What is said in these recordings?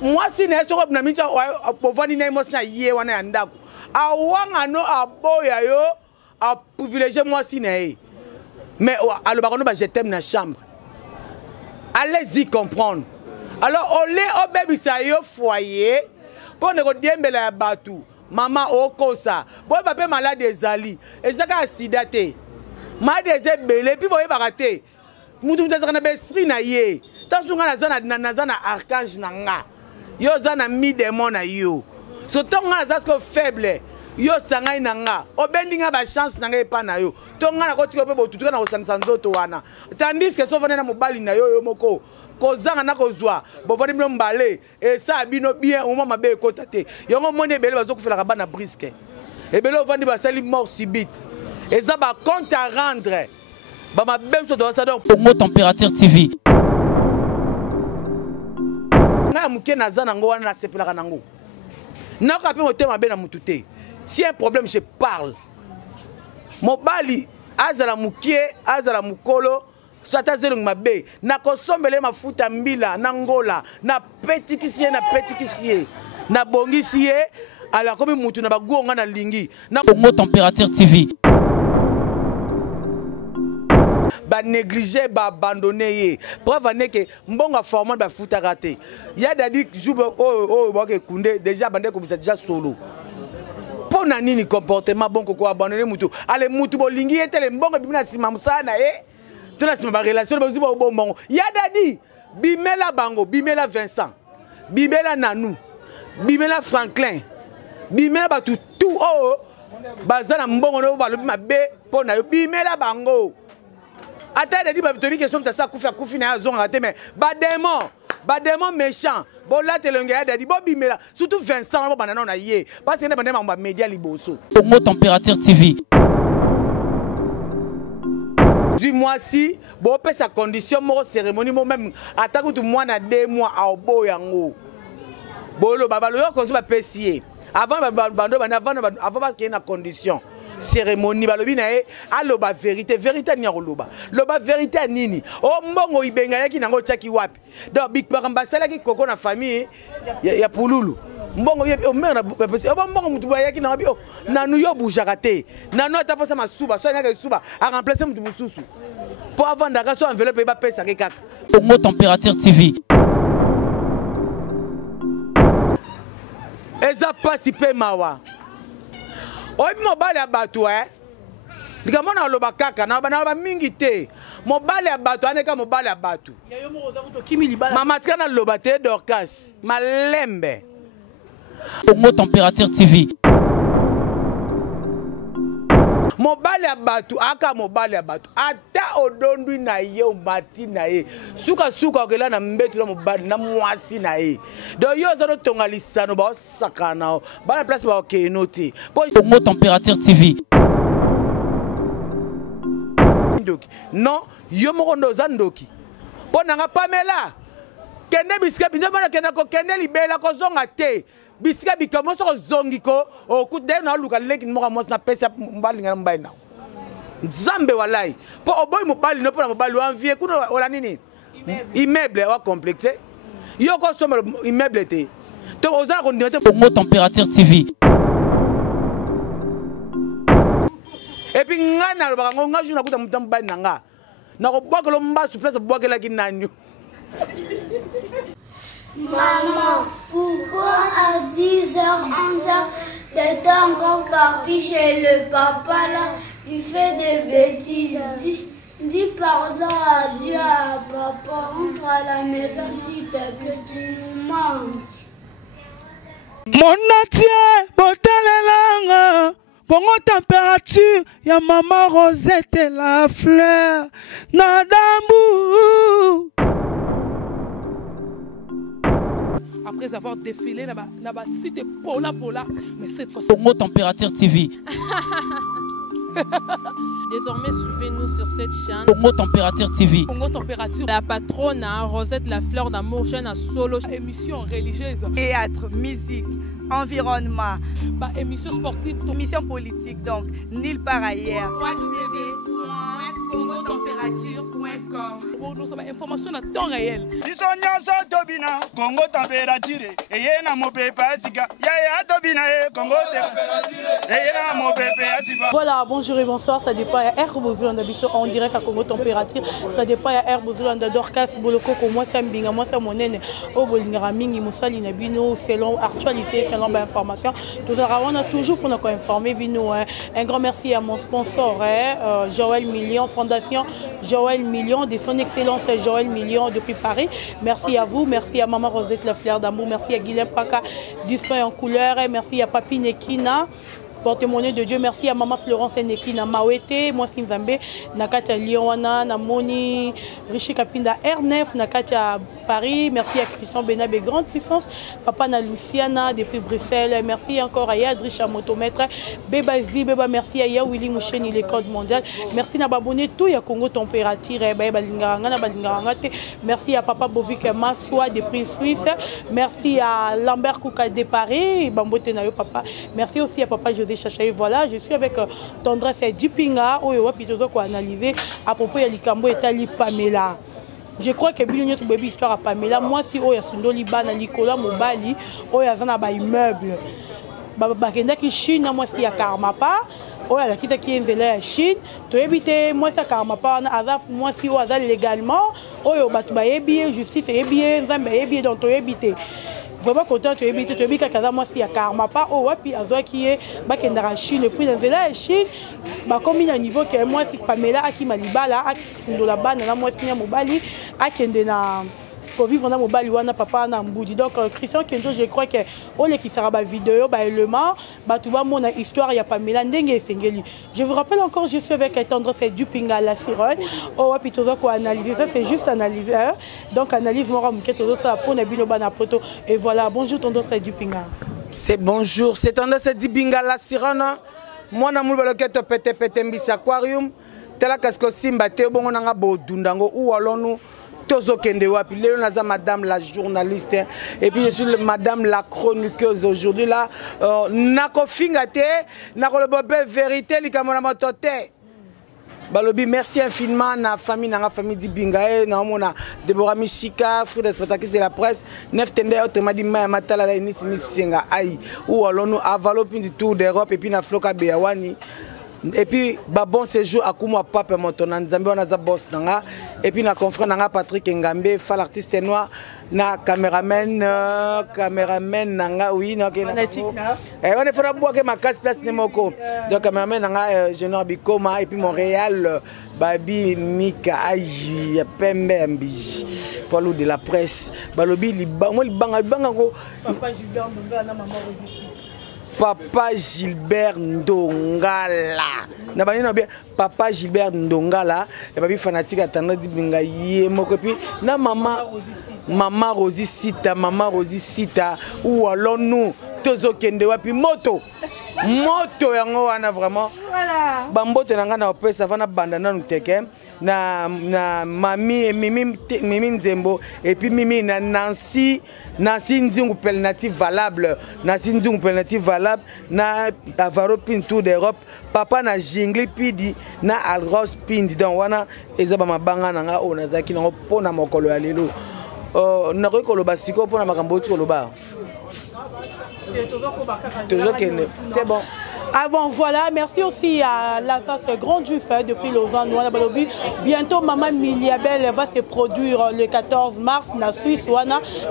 Moi, si je suis un peu pour voir une émotion, à privilégier moi si mais je t'aime dans la chambre. Allez-y comprendre. Alors, on est au bébé foyer pour ne dire la batou. Maman au kosa. Bon papa malade des ali. Et ça ka sidate. Ma des belé puis boye baraté. Mutu mutazana be esprit na ye. Tasunga na zana archange nanga. Yo zana mi démon na yo. So tonga na zasko faible. Yo sangai nanga. Obendinga ba chance nanga epa na yo. Tonga na kotiko pe botutuka na osangisa nzoto wana. Tandis que so vana na mobali na yo moko. Kozanga na kozwa bovani mno mbale et ça bino bien au moment mabe kotate yongo mone bele bazo kufela ka bana brisque et bele ovandi basali mort subite et ça ba compte à rendre ba mabem so do ça donc Congo Température TV na muke na zana ngo wana na sepelaka nango na ka pe motema be na mutute si un problème je parle mobali azala muke azala mukolo Sata zelung mabe na kosombele mafuta mbila na ngola na petikisie na bongisie ala komi mutu na bagonga na lingi na Congo Température TV ba négliger ba abandonner ye preuve ne que mbonga format ba futa raté ya dadi joube ba ke kunde déjà bande ko bisa déjà solo pour na nini comportement bon ko abandonner mutu ale mutu bolingi etele mbonga bimina sima musana tu n'as pas relation bon Yadadi Bimela Bango Bimela Vincent Bimela Nanou Bimela Franklin Bimela Batu tout oh bazana mbongo no ba lobi mabe pona yo Bimela Bango ata dadi ba toni question ta sa kufi na zonga te mais ba démon méchant bon la telenge ya dadi bo Bimela surtout Vincent bo banana na ye parce que ne banana ba média liboso Congo Température TV moi si bon peut sa condition mo cérémonie mo même attaque tout mois na 2 mois à obo yango bolo babalo yo konso ba pesier avant bando avant ba na condition cérémonie balobi na e aloba vérité ni loba vérité nini o mbongo ibenga yaki nango chaki wapi donc big parambasala ki koko na famille ya pululu mbongo ye o mère na pesi o mbongo mutu ba yaki na bi o nanu yo bujaka te nanu atapasa masuba so na ka suba a remplacer mutu mususu pour avant d'aka so enveloppe ba pesa ke kaka Congo Température TV eza pasi pe mawa oyi mobali ya bato likamona oloba kaka na ba mingi te mobali ya bato aneka mobali ya bato mama tika na loba te Dorcas malembe Congo Température TV mobali ya bato aka mobali ya bato ata odondwi na ye omati na ye suka okela na mbetu na mobali na mwasi na ye donc yo oza notonga lisano baosakana bana place baokeno te Congo Température TV non yo moko ndo oza ndoki mpo nanga pamela kende bisika binzo mona kende kokende libela kozonga te bisika bikamo soko zongi ko okude na luka leki moko mos na pesa mbali ngana mbai na nzambe walai po oboy mobali no pona mobali wanvie kuna wala nini immeuble wa complexe yo ko soma immeuble te to ozala ko ndete Congo Température TV et puis ngana lo bakango ngaju na kuta mutambo mbai nanga na ko bwakelo mbasu place bwakela kinanyo. Maman, pourquoi à 10h, 11h, t'es encore parti chez le papa là? Il fait des bêtises. Dis pardon à Dieu, à papa. Rentre à la maison s'il te plaît, tu nous manques. Mon atie, botalelanga. Congo Température, ya maman Rosette et la fleur. Nadambu. Après avoir défilé là-bas, c'était Pola, mais cette fois-ci. Congo Température TV. Désormais, suivez-nous sur cette chaîne. Congo Température TV. Congo Température. La patronne, Rosette La Fleur d'amour, chaîne à solo. Émission religieuse. Théâtre, musique, environnement. Émission sportive. Émission politique, donc, nulle part ailleurs. Congo Température. Température.com. Pour nous avoir information à temps réel. Bisonya so tobina Congo température eyena mopepe asika ya tobina Congo température eyena mopepe asika. Voilà, bonjour et bonsoir, ça dépend à Air Bozoulanda Biso en direct à Congo température, ça dépend à Air Bozoulanda Dorcas Boloko ko moi ça mbinga moi ça monene au bolingara mingi musali na bino selon actualité selon information. Tout ça on a toujours pour nous informer bino. Un grand merci à mon sponsor Joël Million Fondation Joël Million de son excellence Joël Million depuis Paris. Merci à vous, merci à Maman Rosette La Fleur d'Amour, merci à Guilhem Paka du soin en couleur, et merci à Papi Nekina. Porte-monnaie de Dieu, merci à Maman Florence Nekina Mawete, moi Simzambe, Nakata Lyoana, Namoni, Rishi Kapinda R9, Nakata Paris, merci à Christian Benabé, grande puissance, Papa na Luciana depuis Bruxelles, merci encore à Yadricha Motomètre, Beba Zi, Beba, merci à Ya Willy Moucheni, les codes mondiales, merci à Babone, tout ya Congo température, merci à Papa Bovik Massoua depuis Suisse, merci à Lambert Kouka de Paris, Bambote Nayo Papa, merci aussi à Papa José Chachaï. Voilà, je suis avec Tendresse Dupinga, qui a analysé à propos de Likambo et Tali Pamela. Je crois que Billy Nyos Baby histoire à Pamela. Moi, si Oya Sundoli Bana Nicolas Mobali, Oya Zana ba immeuble. Bakenda ki Chine, moi si ya Karmapa. Oya la kita ki enzele ya Chine. To éviter, moi si ya Karmapa, Azaf, moi si Oya légalement. Oya Batu ba Ebiye, justice Ebiye, Nzambe Ebiye, donc to éviter. Vraiment content de éviter de bien que moi si ya karma pas au puis azo qui est ba kendara Chine puis dans la Chine ba comme il y a niveau que moi si Pamela aki malibala aki ndo la bana na moi si ya mobali akende na pour vivre dans mobile wana papa na mbudi donc Christian Kendo je crois que ole qui sera ba vidéo ba élément ba tout ba mon histoire ya Pamela ndenge sengeli. Je vous rappelle encore je suis avec Tendresse Dupinga la sirole oh puis tout ça quoi analyser ça c'est juste analyser hein? Donc analyse moi ramke tout ça pour na bino bana poto et voilà bonjour Tendresse Dupinga. C'est bonjour, c'est Tendresse Dupinga la sirone. Moi na mulba loketo pete mbisa aquarium tela kasko simba te bongo nanga bodundango ou alonu Tozo Kende wapi lelo naza madame la journaliste et puis je suis madame la chroniqueuse aujourd'hui là nako fingate nako le bobé vérité likamona motote balobi merci infiniment na famille na famille Dibinga na mona Deborah Michika frère des spectatrices de la presse neuf tende autrement dit matala la inis misinga ai ou alonu avalo pin du tour d'Europe et puis na floka bewani. Et puis, bon séjour à Koumoua Pape Montona, Nzambe on a za boss nanga. Et puis na confrère nanga Patrick Ngambe, fa l'artiste noir, na caméraman nanga oui, na fanatique na. Et on est fait boire que ma casse place nemoko. Donc caméraman nanga Génor Bikoma et puis Montréal Babi Mika Aji Pembe Ambi. Paul de la presse. Balobi li bango Papa Gilbert Ndongala na maman Rosisi. Papa Gilbert Ndongala. Na bien Papa Gilbert Ndongala et babi fanatique atana Dibinga yemoko puis na maman Rosi Sita ou alors nous Tozo Kende wapi moto yango wana vraiment voilà bambote nanga na opesa vana bandana nuteke na mami et mimi Nzembo et puis mimi na Nancy Nzungu alternative valable na Avaro Pintour d'Europe papa na Jingli Pidi na Alros Pindi donc wana ezaba mabanga nanga onazaki nango pona mokolo ya lelo na ko basiko pona makambo tu koloba c'est bon. Ah bon, voilà, merci aussi à l'Alsace Grand Juif depuis Lausanne. Bientôt, Maman Miliabel va se produire le 14 mars na Suisse,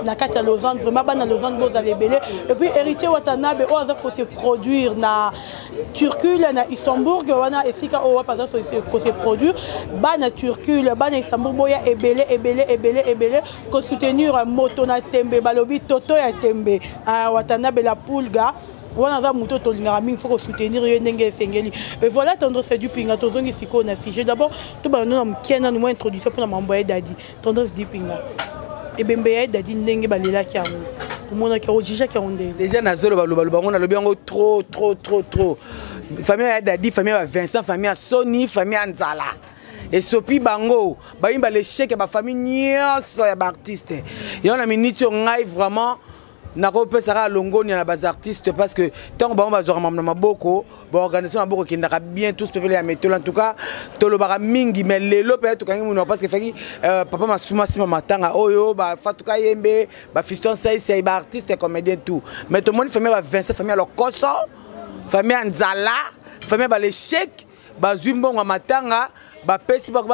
na Kata Lausanne, vraiment na Lausanne, vous allez belé. Et puis, Héritier Watanabe, va se produire na Turkule, na Istanbul, wana esika owa pas se produire, na Turkule, na Istanbul, boya ebele, ko soutenir moto na tembe, balobi toto ya tembe, Watanabe la Pulga. Voilà, il faut soutenir et voilà, Tendresse Dupinga, d'abord, tout le monde a une introduction pour m'envoyer Dadi. Tendresse Dupinga. Et bien, Dadi n'est pas là qui a tout le monde a déjà, on a trop. Famille Dadi, famille Vincent, famille Sony, famille Anzala. Et Sopi Bango, il y a les chèques, ma famille, il y a des artistes. Il y a une minute, on a vraiment. nakopesaka longoni na bas artistes parce que tant ba bazora mamna maboko ba organisation na boko kindaka bien tous peuple ya météo en tout cas tolobaka mingi mais lelo peut être kangi muno parce que faki papa masuma sima matanga oyo ba fatuka yembe ba fiston sai ba artiste comédien tout mais tout le monde famille ba Vincent famille lo koso famille Nzala famille ba l'échec ba zumbonga matanga ba pesi ba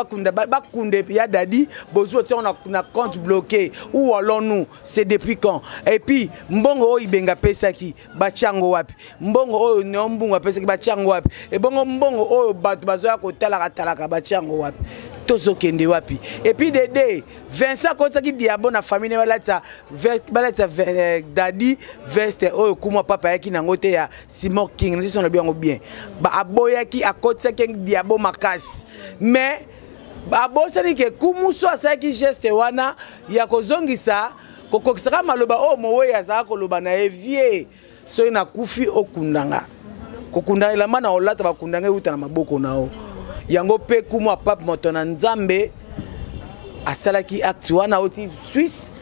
kunde ya dadi bozo na compte bloqué où allons-nous c'est depuis quand et puis mbongo o ibenga pesa ki ba chango wapi mbongo o nyombunga pesa ki ba chango wapi et bongo mbongo o batu bazoya ko talaka ba chango wapi tozo kende wapi et puis Dédé Vincent kotsa ki diabo na famille balata dadi veste o kuma papa yaki na ngote ya Simon King ndi sono bien ba aboya ki akotsa ki diabo makasi mais abosani ke kumuso asaki geste wana ya kozongisa kokokisaka maloba o mowe azaka koloba na evie so ina kufi okundanga kokunda elamba na olata bakundanga uta na maboko nao yango pe kumu apap moto na nzambe asalaki acte wana oti Suisse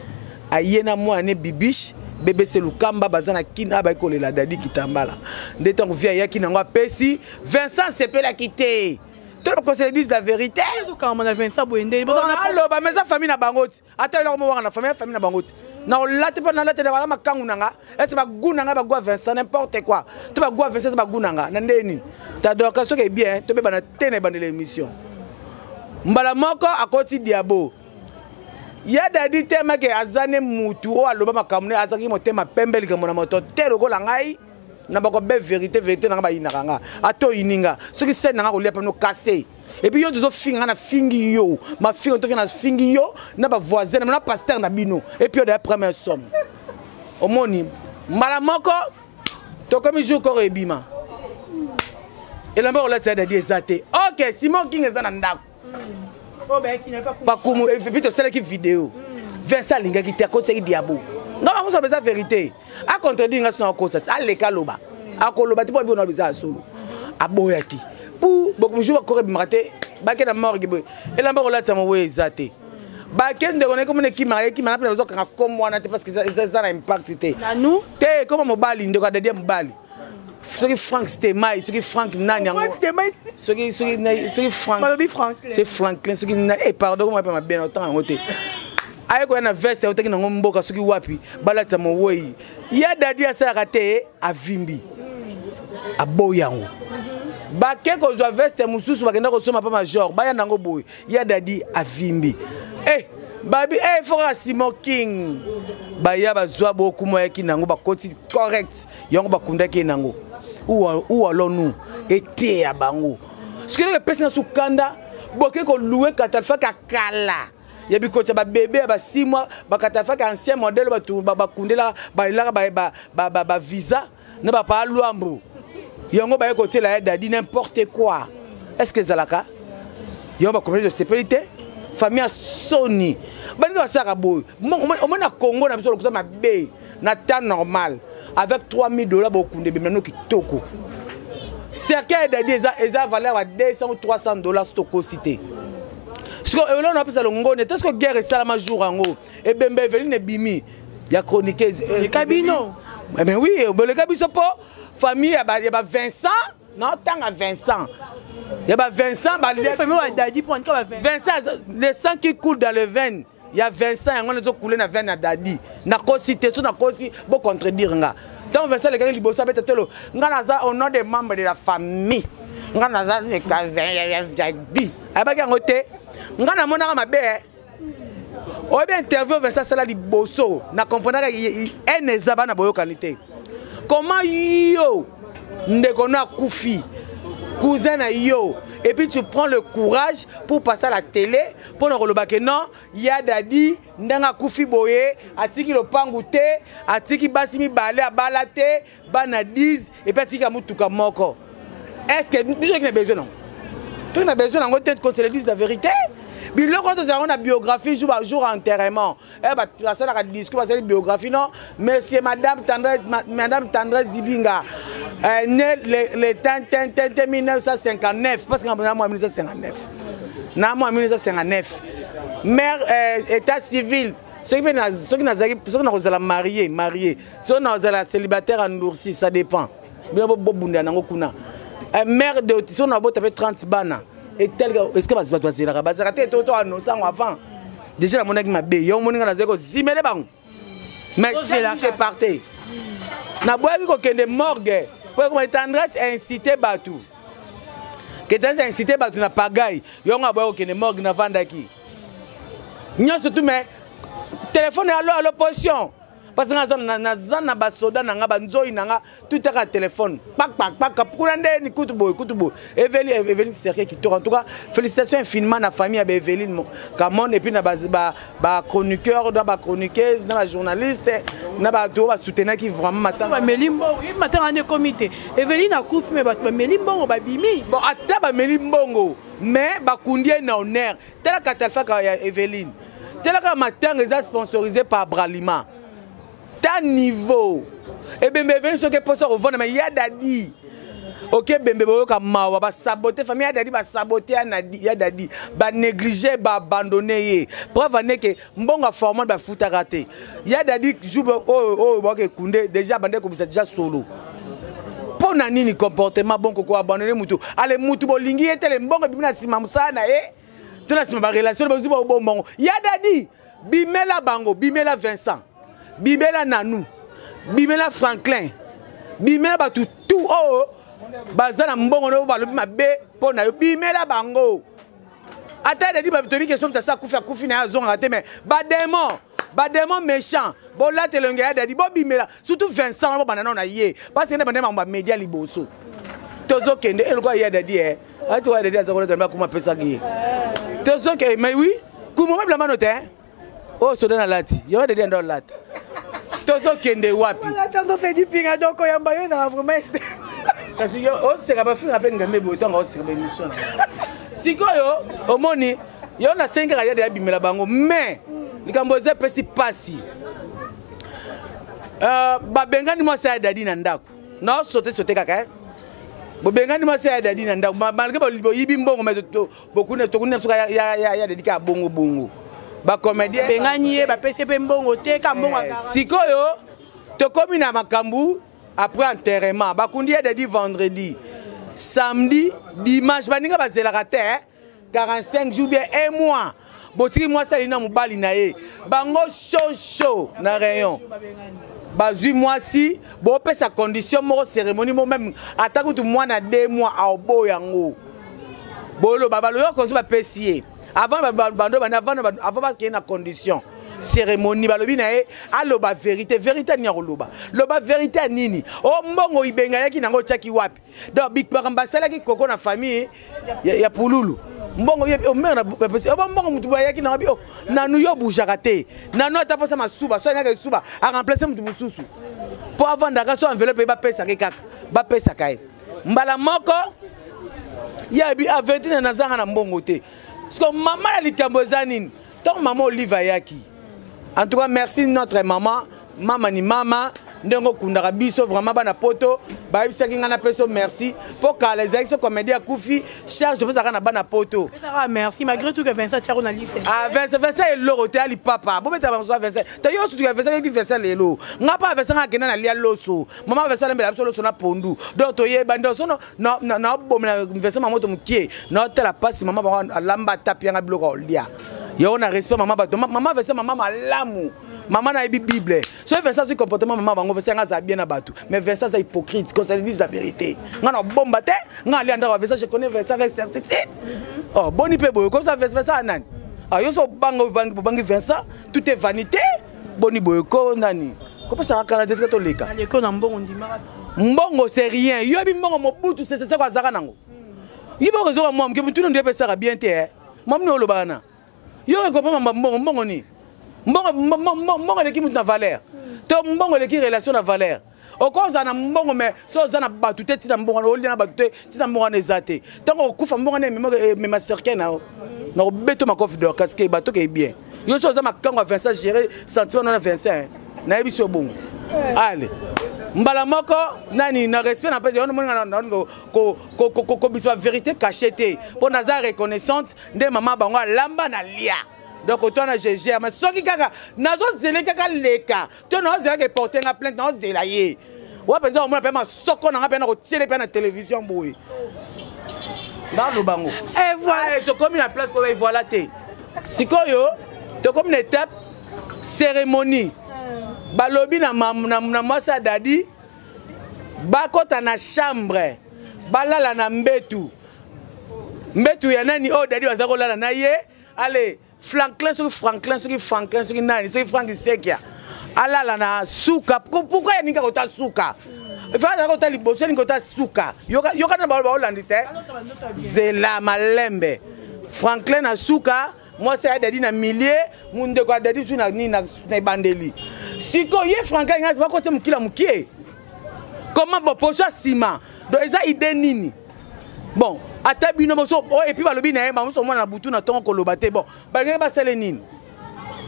ayena mwana bibish BBC Lukamba bazana kina ba ikolela dadi kitambala ndeto ngvia yaki nango pesi Vincent sepela kité. Tout le monde dit la vérité. Quand on a Vincent Boende, alors ba meza famille na bangote. Ata ile mo na famille na bangote. Na olate pa na late de wala makangunanga. Est-ce ba gunanga ba gwa Vincent n'importe quoi. Tu ba gwa Vincent ba gunanga na ndeni. Ta donc ça est bien, tu be bana tene bana l'émission. Mbala moko akoti diabo. Ya dadi tema ke azane mutu o aloba makamune azaki motema pembeli ke mona moto tero ko langai. Na bako be vérité na ba inakanga ato ininga soki sen na ko lepa no casser et puis yo dozo finga na fingi yo ma finga to na fingi yo na ba voisin na pasteur na bino et puis la première somme omoni mala moko to comme jour ko ebima et la mort la tête de exaté OK Simon King ezana ndako oh ben qui n'est pas kumu et puis to celle qui vidéo Vincent linga ki te côté ki diabo. Non, on sait la vérité. A contredire nga sona ko sat. A leka loba. A ko loba ti po bi on bisa solo. A boyaki. Pour beaucoup jour ko bimate ba ke na mort ki boy. Et la mort la tamo we exaté. Ba ke nde ko comme ki na pe zo ka comme wana te parce que ça a impact te. Na nous te comme mobali ndo ka de mobali. Ce qui Frank c'était mai, ce qui Frank nani ngo. Ce qui Frank. C'est Franklin, ce qui et pardon moi pas ma bien autant en côté. Aye ko na veste otaki na ngomboka soki wapi balata mo wei ya dadi asala te avimbi aboyango bake ko zo veste mususu bakenda ko soma pa major baya nango boy ya dadi avimbi babi fora Simon King baya bazwa boku moya kinango bakoti correct yango bakunda kinango ou alors nous était ya bango ce que le personne sous kanda boke ko louer katalfa kakala. Il y a beaucoup de bébés, 6 mois, un ancien modèle, visa, ne va pas l'ouambo. Il y a un côté là, dit n'importe quoi. Est-ce que c'est le cas? Il y a un communauté de sécurité, famille Sony. On a Congo, on a besoin de temps normal. Avec $3,000, beaucoup de bébés qui toko. Certains ont valeur à $200 ou $300 sur cité. Parce que on a appelé ça le ngone. Est-ce que guerre est salama jour en haut? Et Bembe Veline Bimi. Il y a chroniqué. Le cabino. Mais oui, le cabino pas. Famille, il y a Vincent. Non, tant à Vincent. Il y a Vincent. Vincent, le sang qui coule dans le veine. Il y a Vincent, on a coulé dans le veine à Dadi. N'a pas cité, n'a pas cité, pour contredire. Donc Vincent, les gars, il bosse avec Telo. On a des membres de la famille. On a des Dadi. Ngana mona mabe o bien interview Vincent sala liboso na comprendre que enezaba na boyo qualité comment yo ndeko na kufi cousin na yo et puis tu prends le courage pour passer à la télé pour ne pas que non ya dadi ndanga kufi boye atiki lo pangute atiki basimi balé a balate bana 10 et puis atiki mutuka moko est-ce que tu as besoin non tu as besoin en tête qu'on se le dise la vérité. Mais le quand on a une biographie jour enterrement, la salle a discuté sur la biographie non, monsieur madame Tendresse Dibinga né le 1959 parce que en 1959. En 1959. Mère état civil Ceux qui sont mariés, ceux qui sont célibataires endurcis, ça dépend. Mère de si on a beau taper 30 bana et tel est-ce que vas doit la bazarate toto annonçant avant déjà la monnaie qui m'a bé yo moninga na zeko zimele bang mais c'est parti na boya ko kende morgue pour comme tendresse inciter batu que tendresse inciter batu na pagaille yo nga boya ko kende morgue na vandaki nyonso tout mais téléphone à l'opposition parce que na basoda nanga banzoi nanga tout est à téléphone pak kurande ni kutubo Evelyne Serke qui tourne en tout cas félicitations infiniment à la famille à Evelyne Camon et puis na ba chroniqueur ba chroniqueuse na journaliste na ba to ba soutenir qui vraiment matin Melimbo matin en comité Evelyne a coufu mais ba Melimbo ba bimi bon ata ba Melimbo mais ba kundie na honneur tela katalfa ka Evelyne tela ka matin est sponsorisé par Bralima ta niveau et bien bienvenue sur que pour ça au vendre mais il y a dadi OK bembe boyoka mawa ba saboter famille ya dadi ba saboter ya dadi ba négliger ba abandonner preuve ane que mbonga formal ba futa raté ya dadi joue ba ke kunde déjà bande ko déjà solo pour nani ni comportement bon ko abandonner mutu ale mutu bolingi etele mbonga bimina sima musana tuna sima ba relation ba zuba bon ya dadi bimela bango bimela Vincent Bimela Nanou, Bimela Franklin, Bimela Batu tout oh, Bazana Mbongo no balobi mabe pona yo Bimela bango. Ata de di ba toni question ta sa kufi na zone raté mais ba démon méchant. Bon là te longa de di bo Bimela surtout Vincent bo banana na yé parce que ne bande ma média liboso. Tozo kende el ko ya de di ati wa de di azakolo tamba kuma pesa gi. Tozo ke mais oui, kuma mabla manote oh so dana lati. Yo de di ndo lati. Tozo kende wapi attends c'est du pinga donc yamba yo na vraiment parce que o se ka ba finga pe ngambe bo tonga o se ka ba émission sikoyo omoni yo na 5 ka ya de bimela bango mais likambo ze pesi pasi ba bengani mo sa dadi na ndako na sote kaka bo bengani mo sa dadi na ndako malgré bo yibi mbongo mais beaucoup ne to kuna ya dedika bongo ba comédien bengani ba PCP mbongo te ka mbongo sikoyo to komi na makambu après enterrement ba kundi ya de vendredi samedi dimanche baninga bazelaka te 45 jours bien un mois botiki moi ça ina mobali na ye bango show na rayon bazui moi si bo pesa condition mo cérémonie mo même atako tu moi na 2 mois a obo yango bolo babalo yo ko so ba pesier avant avant qu'il y ait une condition cérémonie balobi na e aloba vérité ni aloba loba vérité nini o mbongo ibenga yaki nango chaki wapi donc big parambasala ki koko na famille ya pululu mbongo ye o mère na pesi o mbongo mutu ba yaki na bi o nanu yo bujaka te nanu atapasa masuba so nyaka suba a remplacer mutu mususu pour avant ndaka so enveloppe ba pesa ke kaka ba pesa kai mbala moko ya bi a 21 na zanga na mbongo te. Parce que maman a l'itambozanine, ton maman Oliva Yaki. En tout cas, merci notre maman, maman, ndongo kundara biso vraiment bana poto, ba ibisa kinga na peso merci pour que les ex comédiens Koufi charge de ça na bana poto. Merci malgré tout que Vincent Charo na liste. Ah Vincent est l'oroté ali papa. Bon beta Vincent. Ta yo surtout Vincent qui Vincent lelo. Nga pa Vincent akena na lia loso. Maman Vincent mbela biso loso na pondu. Donc to ye bando so na bomna Vincent mamoto mukie. Na tela passe maman ba lamba tapia biloko lia. Yo na respect maman ba maman Vincent maman malamu. Maman a une Bible. Ce Vincent, ce comportement, maman va faire bien à battu. Mais Vincent, c'est hypocrite, quand ça dit la vérité. On a bon battu, on a allé dans Vincent, je connais Vincent avec certitude. Oh, bon, il peut boire, comme ça, Vincent, nan. Ah, yo so bango Vincent, tout est vanité. Bon, il boire, nani. Comment ça va canadiser que tu l'as? L'école en bon, on dit malade. Mbongo, c'est rien. Yo, mbongo, mon bout, c'est quoi, ça, nango. Il faut que moi, que tout le monde ça bien, t'es. Moi, nous, le bana. Yo, comment mbongo ni. Mbongo leki mutu na valeur to mbongo leki relation na valeur okoza na mbongo mais so za na batu te tina mbongo na oli na batu te tina mbongo na ezate tango okufa mbongo na me masterke na beto makofi de casque bato ke bien yo so za makango Vincent gérer sentiment na Vincent na yebi so bongo allez mbala moko nani na respect na pete on mona na ko biso vérité cachée te pour na za reconnaissante nde mama bango lamba na lia donc autant na GG mais soki kaka nazo zele kaka leka to na zela ke porter nga plainte na zela ye wa penza o mona pe ma soko na nga pe na ko tiele pe na télévision boy dans le bango et voilà to comme na place ko voilà te sikoyo to comme une étape cérémonie balobi na mwasa dadi bakota na chambre balala na mbetu ya nani o dadi baza kolala na ye ale Franklin soki nani soki Frank Sekia alala na suka pourquoi ya ninga kota suka ifaa kota liboso ninga kota suka yoka na baolandise zela malembe Franklin na suka mwasa ya dadi na milieu munde kwa dadi su na nini na bandeli siko ye Franklin ngazi bakote mukila mukie comment bon poso sima donc eza idée nini bon ata bino boso et puis balobi na yeba moso mwana butu na tongo koloba te bon balinga ba sele nini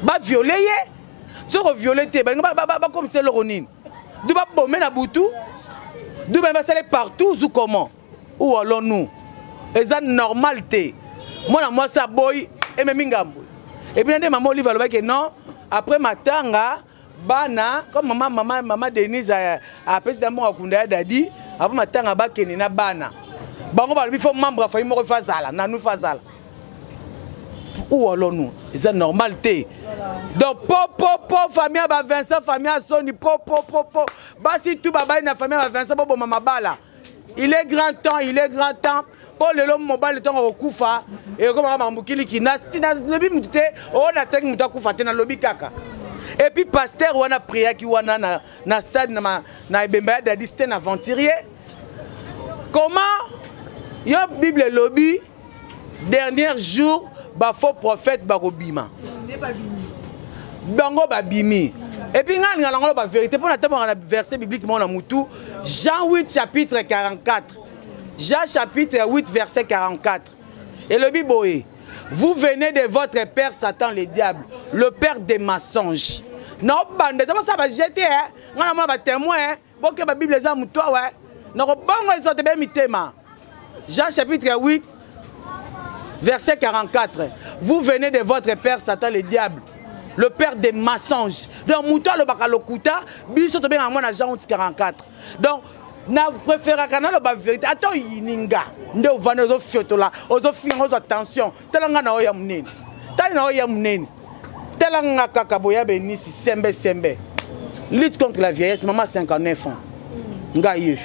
ba violer ye soko violer te balinga ba comme c'est le nini du ba bomber na butu du ba sele partout ou comment ou alors nous eza normal te mwana mwasa boy et même ngambo et puis ndé maman Olive aloba que non après matanga bana comme maman Denise a pesi d'ambo akunda dadi après matanga ba kene na bana bango ba il faut membre fa mo fazala na nous fazala ou alors nous c'est normal té donc po famille ba Vincent famille Soni po ba si tout baba na famille ba Vincent bo mama bala il est grand temps pour le long mobile temps okufa et comme mambukili ki na lobi mutute o na tek muta kufa te na lobi kaka. Et puis pasteur wana prière qui wana na stade na ebemba dadi c'était un aventurier. Comment yo Bible lobby dernier jour ba faux prophète ba robima. Bango ba bimi. Et puis ngani ngala ba vérité pour na tamo na verset biblique mon na mutu Jean 8 chapitre 44. Jean chapitre 8 verset 44. Et le Bible vous venez de votre père Satan le diable, le père des mensonges. Non, bande, ça va jeter, hein. On a un témoin, bon que la Bible est en toi, ouais. Non, bon, ils sont bien mis thème. Jean chapitre 8, verset 44. Vous venez de votre père Satan le diable, le père des mensonges. Donc, mouton le bakalokuta, biso to bien en moi dans Jean 44. Donc, na préfère kana la vérité. Attends, yininga. Nde ovane ozo fiotola, ozo fingo ozo attention. Telanga na oya munene. Tali na oya munene. Telanga kaka boya benisi sembe. Lutte contre la vieillesse, maman 59 ans. Nga ye.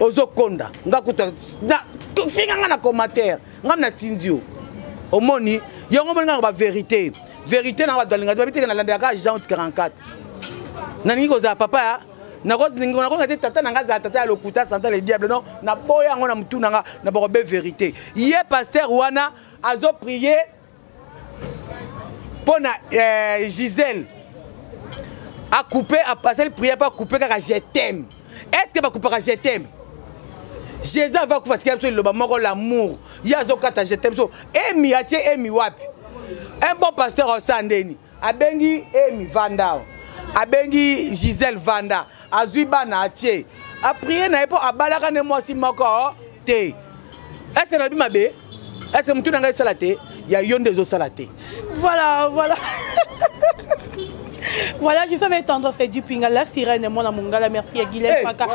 Ozo konda, nga kuta na finga na commentaire. Nga na tindio. Omoni, yongo mona ba vérité. Vérité na ba dolinga, ba biteka na landaka Jean 44. Nani ko za papa na cause ningo na ko tata nanga za tata lokuta santa le diable non na boya ngona mutu nanga na ba vérité. Hier pasteur wana azo prier pour Gisèle a coupé a passer prier pas couper car je t'aime. Est-ce que va couper car je t'aime? Jésus va ku fatiguer sur le moko l'amour. Ya zo kata je t'aime so emi atie emi wapi. Un bon pasteur au Sandeni abengi emi Vanda. Abengi Gisèle Vanda. Azuiba na atie. A prier na epo abalaka ne moi si moko te. Est-ce que na bi mabe? Est-ce que mutu nanga salate? Ya yonde zo salate. Voilà. Voilà, je savais tendance c'est du pinga la sirène mon amongala merci à Guilhem Paka.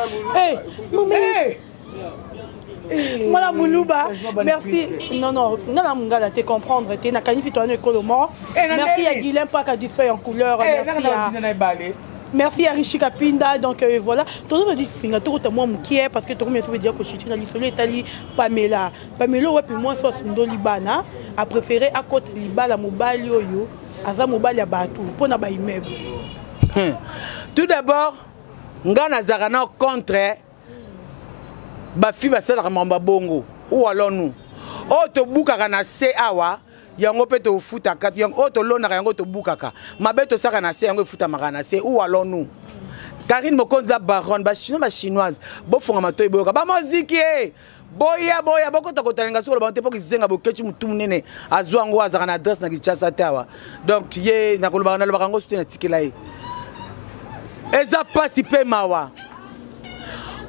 Voilà Moulouba, merci. Non, mongala te comprendre, te na kani citoyen écolomo. Merci à Guilhem Paka display en couleur, merci à Rishi Kapinda, donc voilà. Tout le monde dit pinga tout moi mukie parce que tout le monde veut dire que je suis dans l'isolé Italie Pamela ouais puis moi sauce ndoli bana a préféré à côté libala mobile yoyo aza mobile ya batu pona ba immeuble. Tout d'abord ngana zarana contre ba fi ba sala mamba bongo ou alors nous o to bukaka na se awa yango pe to futa kat yango o to lona yango to bukaka mabe to saka na se yango futa makana se ou alors nous Karine Mokonza Baron ba chinoise bo fonga matoy boyoka ba moziki boya boko to kotalenga solo ba te po kizenga bokechi mutu munene azwango azaka na adresse na Kinshasa tawa donc ye na koloba na lobango soutena tikela ye eza pasi pe mawa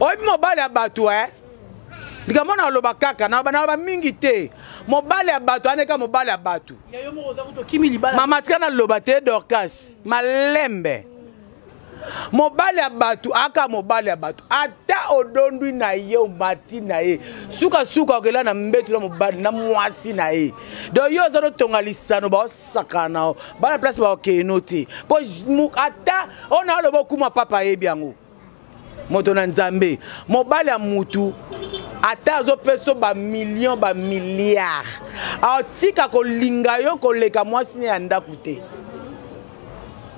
oyi mobali ya bato dikamona aloba kaka na ba mingi te mobali ya bato aneka mobali ya bato mama tika na loba te Dorcas malembe mobali ya bato aka mobali ya bato ata odondwi na ye omati na ye suka okela na mbetu na mobali na mwasi na ye donc yo oza notonga lisano baosakana o bana place baokeno te po ata ona oloba okuma papa ayebi yango moto na nzambe mobali ya mutu ata azopesa bamillion bamilliard aotika kolinga yo koleka mwasi ne ya ndako te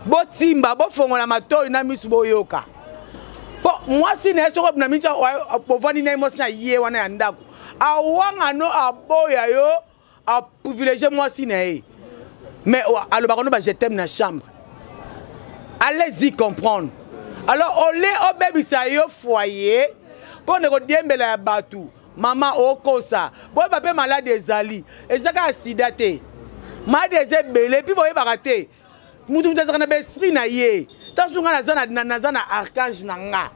botimba bofongola matoyi na misu boyoka po mwasi na ye soko na misu bovandi na ye mwasi na ye wana ya ndako awanga no aboya yo aprivilege mwasi na ye mais alobaka no ba je t'aime na chambre allez-y comprendre. Alors, on est obébisa yo foyer pour ne pas ya batu. Maman okosa. Bon papa malade ezali. Ezaka acidate. Malade ezebele puis boye barate. Mutu mutazaka na esprit na ye. Tansunga na zana archange na nga.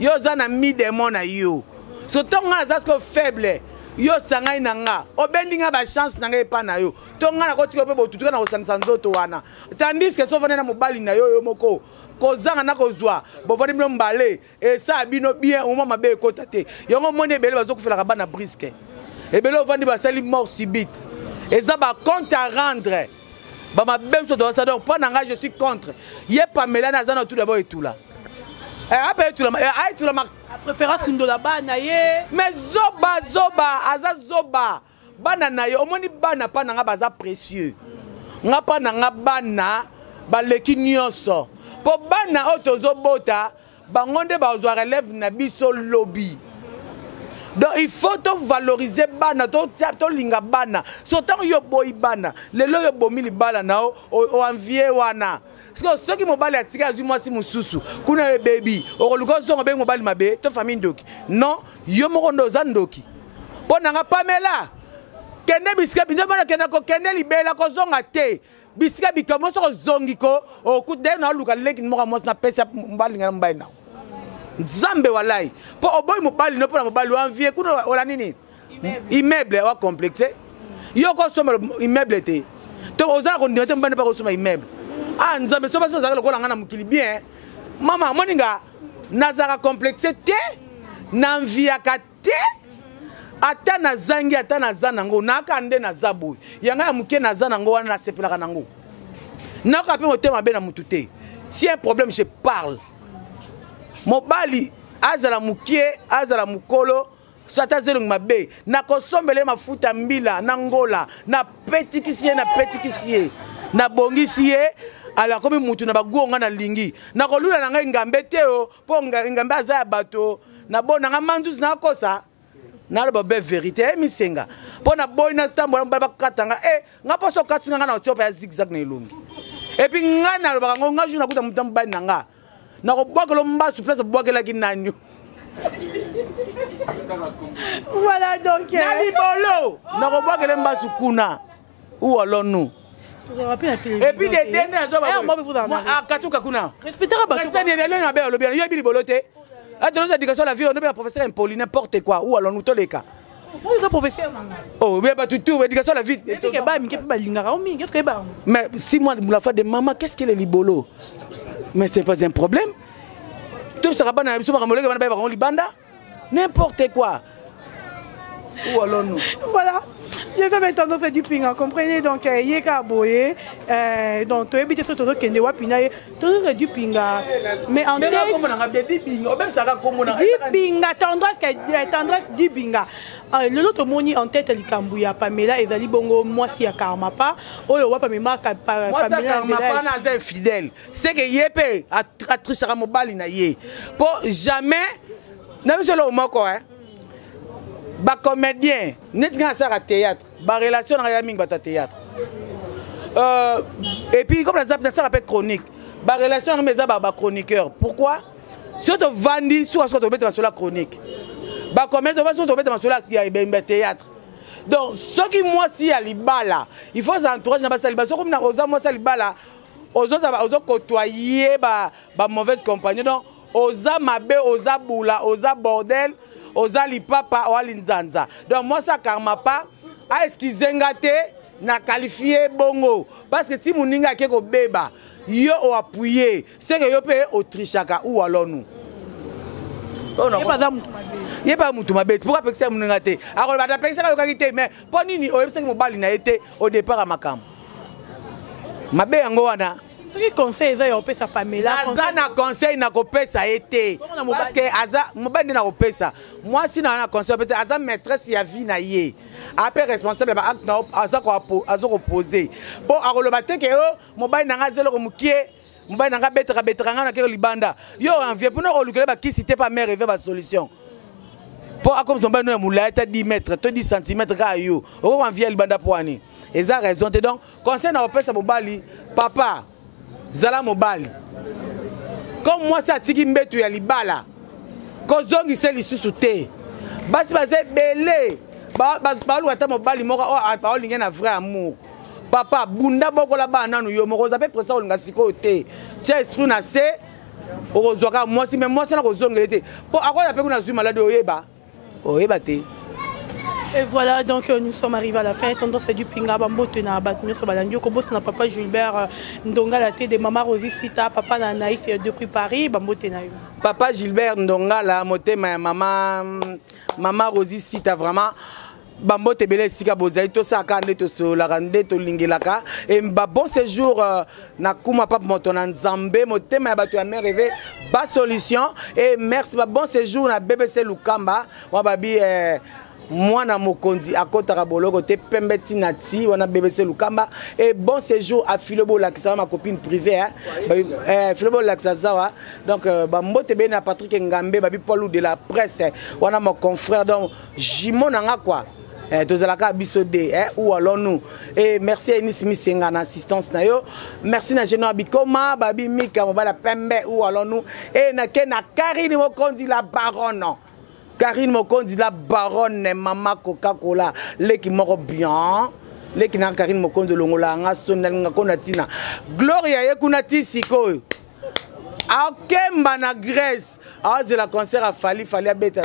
Yo zana mi démon na yo. So tonga na zasko faible. Yo sangai na nga. Obendinga ba chance na nga epa na yo. Tonga na koti ko pe botutuka na osangisa nzoto wana. Tandis que so vana na mobali na yo moko. Kozanga na kozwa bovani bino mbale esa bino bien au moment mabe ekota te yango moni ebele bazokufela bana brisque ebele ovandi basali mort subite eza ba compte à rendre ba mabe so do ça donc pas nanga je suis contre ye Pamela na zana tout d'abord etula après etula etula ma préférence ndola bana ye mais zoba aza zoba bana na yo omoni bana pa nanga baza précieux nga pa nanga bana baleki nyonso po bana otozo bota bangonde bazwa relève na biso lobby donc il faut to valoriser bana to linga bana sotango yo boy bana lelo yo bomili bala nao o envier wana parce que ceux qui mobali atika azu mwasi mususu kuna baby okoluka zongo be mobali mabe to famille ndoki non yo moko ndoza ndoki po nanga Pamela kende bisika binzo bana kende ko kende libela ko zonga te bisika bikamo soko zongiko okude na luka leki moka mos na pesa mbali ngana mbai na nzambe walai po oboy mobali no po na mobali envie kuna ola nini immeuble wa complexe yo ko soma immeuble te to ozala ko ndete mbane pa ko soma immeuble ah nzambe so ba so zakala ko langa na mukili bien mama moninga nazaka complexe te na envie akate ata na zangi ata na zanango naka nde na zabu yanga ya muke na zanango wana na sepelaka nango naka pe motema be na mutu te si un problème je parle mobali azala muke azala mukolo sata zelung mabe na kosombele mafuta mbila na ngola na petikisie na bongisiye ala komi mutu na bagonga na lingi na kolula na ngai ngambe teo po ngambe azaya bato na bona nga mandus na kosa na ba be vérité misenga pona boy na tambola mbala bakatanga nga poso katinga nga na otiopa ya zigzag na elongi et puis nga na ba nga juna kuta mutambo ba nanga na ko bwakelo mbasu place bwakela kinanyo voilà donc na libolo na ko bwakela mbasu kuna ou alonu et puis des derniers zo katuka kuna respecter ba respect ne le na be olobi yo bi libolo te attends l'éducation la vie on est professeur impoli n'importe quoi ou alors nous tous les cas oh mais pas tout éducation la vie mais si moi la fois de maman qu'est-ce qu'elle est libolo mais c'est pas un problème tout ça va na biso ba kamoleka bana ba libanda n'importe quoi ou alors nous voilà. Je vais tendance du pinga, comprenez donc yeka boye donc tu habites sur tout kende wa pinaye tout du pinga mais en tête du pinga tendresse du pinga le autre moni en tête likambuya Pamela ezali bongo mwasi ya karma pa oyo wa Pamela Pamela karma pa na za fidèle c'est que yepe atrishaka mobali na ye pour jamais na biso lo moko ba comédien net nga ça théâtre ba relation na yaming ba théâtre et puis comme ça rappelle chronique ba relation mais ça ba chroniqueur pourquoi surtout vandi soit to mettre sur la chronique ba comédien va surtout mettre sur la théâtre donc ce qui moi si à libala il faut s'entourer na ba saliba comme na oza moi salibala ozo côtoyer ba mauvaise compagnie donc oza mabe oza bula oza bordel ozali papa oali nzanza donc moi ça karma pas a excusé ngate na qualifié bongo parce que si moninga ke ko beba yo o appuyer c'est que yo pe autrichaka ou alors nous il pas mutu mabe pourquoi parce que moninga te alors ba parce que yo kakite mais ponini o yebisa ke mobali na été au départ à makam mabe yango wana qui conseil ça yo pesa Pamela azana conseil na kopesa été parce que aza mobali na kopesa moi si na conseil peut-être aza maîtresse ya vie na ye après responsable ba acte na aza ko poser bon akoloba te ke yo mobali na ngazelo ko mukie mobali na ngabetera betera ngana ke libanda yo envie pour na ko lukela ba kisi te pas mère rêver ba solution pour comme son bano ya moula ta 10 mètres to 10 cm ka yo o envie libanda poani eza raison te donc conseil na kopesa mobali papa zala mobali comme moi ça tiki mbetu ya libala kozongi se lisusu te basi baze belé ba lu ata mobali moko pa olinga na vrai amour papa bunda bokola ba nanu yo moko za pe presa olinga siko te che esprit na se ozoka moi si même moi ça na kozongele te po akoya pe kuna zui malade oyeba te. Et voilà, donc nous sommes arrivés à la fin. Tendance du Pinga, Bambote na Batmio Sobalandio, Kobos na papa Gilbert Ndonga la tête de maman Rosie Sita, papa na Naïs depuis Paris, Bambote na. Papa Gilbert Ndonga la moté ma maman Rosie Sita vraiment Bambote belé sika bozai to saka ndeto so la rande to lingelaka et bon séjour na kuma papa motona nzambe moté ma bato ya mère rêvé ba solution et merci bon séjour na BBC Lukamba wa babi mwana mokonzi akotaka boloko te pembeti nati wana BBC Lukamba et bon séjour à Philobo Lakisa ma copine privée Philobo Lakisa zawa donc mbote be na Patrick Ngambe babi Paul de la presse wana mon confrère donc jimo nanga quoi tozalaka biso de ou alors nous et merci à Enis Misenga na assistance na yo merci na Geno Bikoma babi Mika mobala pembe ou alors nous et na Kena Karine Mokondi la baronne Karine Mokondi la baronne mama Coca-Cola leki moko bien leki na Karine Mokondi longola nga sonel nga konatina Gloria yekunati sikoyo Akemba na Grèce c'est la concert à fali à beta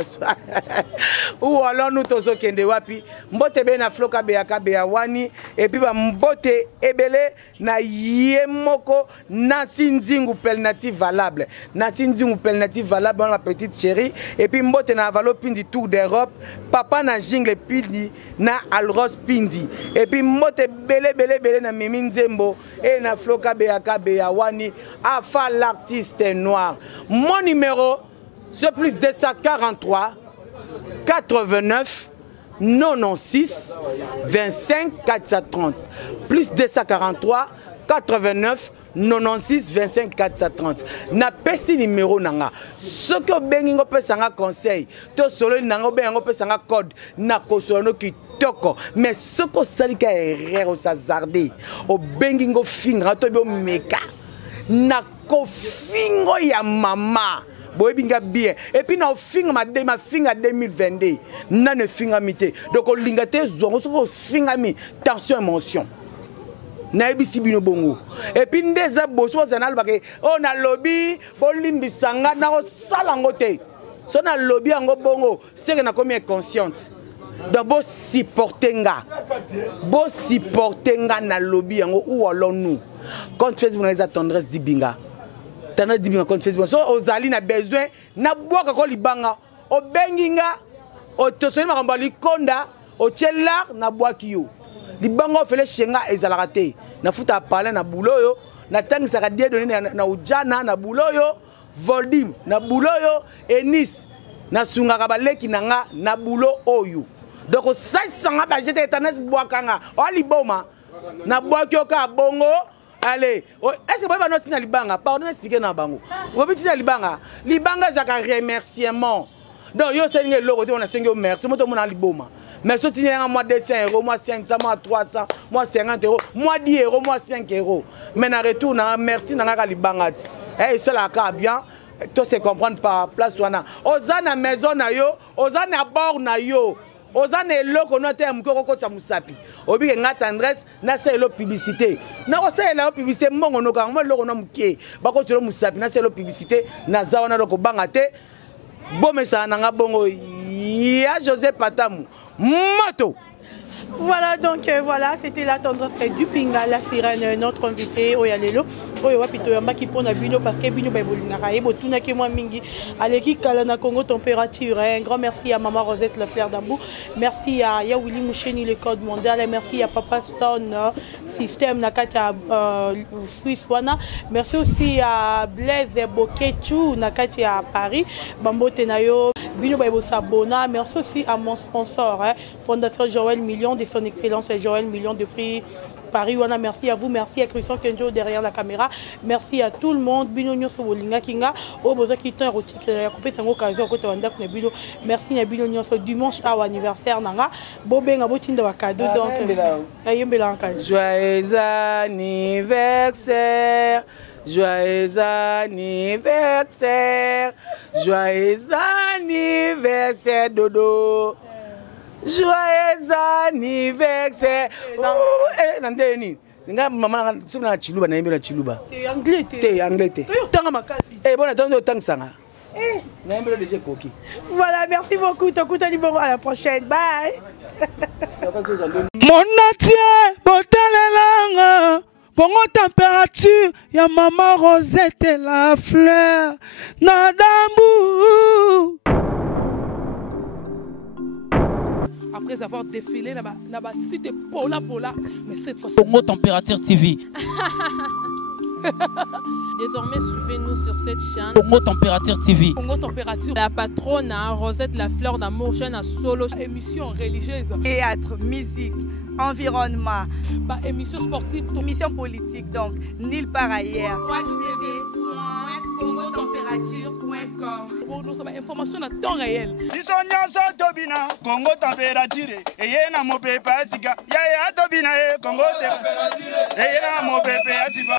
ou alors nous tozo kende wapi mbote be na floka beaka bea wani et puis ba mbote ebele na yemoko na sinzingu pelnative valable na sinzingu pelnative valable la petite chérie et puis mbote na valo pindi tour d'Europe papa na jingle pindi na alros pindi et puis mbote bele na mimi nzembo et na floka beaka bea wani afa l'artiste noir mon numéro c'est plus 243 89 96 25 430 plus 243 89 96 25 430 na pesi numéro nanga ce que bengingo pesanga conseil to solo nanga bengingo pesanga code na kosono ki toko mais ce que salika erreur sa zarde o bengingo fingra to be meka na ko fingo ya mama boyebinga bien et puis na finga ma finga 2022 na ne finga mité donc o lingate zongo so finga mi tension émotion na ebisi bino bongo et puis ndeza boso zanal bake on a lobby bolimbisanga na ko salango te so na lobby yango bongo c'est que na komi consciente donc bo supportenga na lobby yango ou alors nous quand Facebook na les tendresse dibinga tana dibinga contre Facebook so ozali na besoin na boka ko libanga o benginga o tosoni makambo likonda o tchelar na boaki yo libanga ofele shenga ezalaka te na futa parler na buloyo na tangisaka die donné na ujana na buloyo voldim na buloyo enis na sungaka baleki nanga na bulo oyo donc ça sanga ba jete etanes boakanga o liboma na boaki yo ka bongo. Allez, est-ce que vous avez noté libanga? Pardon, expliquez na bango. Vous avez dit libanga. Libanga zaka remerciement. Donc yo sengi logo on a sengi merci. Moi tout mon liboma. Mais si tu as moi 200 €, moi 500, moi 300, moi 50 €, moi 10 €, moi 5 €. Mais na retour na merci na ka libanga. Eh cela ka bien. Toi c'est comprendre par place wana. Ozana maison na yo, ozana bord na yo. Ozana eloko no te mukoko ko musapi. Obi nga tendresse na selo publicité. Na ko selo publicité mongo no ka mo eloko no mukie. Ba ko tolo musapi na selo publicité na zawana loko banga te. Bomesa na nga bongo ya José Patamu. Moto. Voilà, donc voilà, c'était la tendresse du Pinga, la sirène, notre invité, Oyalelo. Oyawapito Yambaki pour Nabino, parce que Bino Babolingara, Botuna Kemwa Mingi, Aleki Kalana Congo Température. Un grand merci à Maman Rosette, la fleur d'Ambou. Merci à Yawili Moucheni, le code mondial. Et merci à Papa Stone, système Nakata Suisse Wana. Merci aussi à Blaise Bokechu, Nakati à Paris, Bambo Tenayo, Bino Baibo Sabona. Merci aussi à mon sponsor, Fondation Joël Million, de son excellence Joël Million de prix Paris. Wana, merci à vous, merci à Christian Kenjo derrière la caméra, merci à tout le monde. Bino Nyoso Bolinga Kinga, au besoin qui est un rotique, coupé sans occasion, côté Wandak Nebino. Merci à Bino Nyoso dimanche à anniversaire Nanga, Bobenga Botinda Wakado. Donc, joyeux anniversaire. Joyeux anniversaire, joyeux anniversaire Dodo, joyeux anniversaire. Nandeni, nga mama tuna chiluba na yembela chiluba. T'es anglais, t'es anglais. Bon attends autant sanga. Na yembela déjà koki. Voilà, merci beaucoup. Tokutani bon, à la prochaine. Bye. Mon atier, botalelanga. Congo température, ya maman Rosette la fleur, Nadambu. Après avoir défilé, n'a cité Pola, mais cette fois-ci. Congo Température TV. Désormais, suivez-nous sur cette chaîne. Congo Température TV. Congo Température. La patronne, Rosette la fleur d'amour, chaîne à solo. Émission religieuse. Théâtre, musique, environnement. Bah, émission sportive. Émission politique, donc, nulle part ailleurs. www.congotempérature.com. Pour nous avons information à temps réel. Biso nyonso tobina Congo température eyena mopepe asika ya tobina Congo température eyena mopepe asika.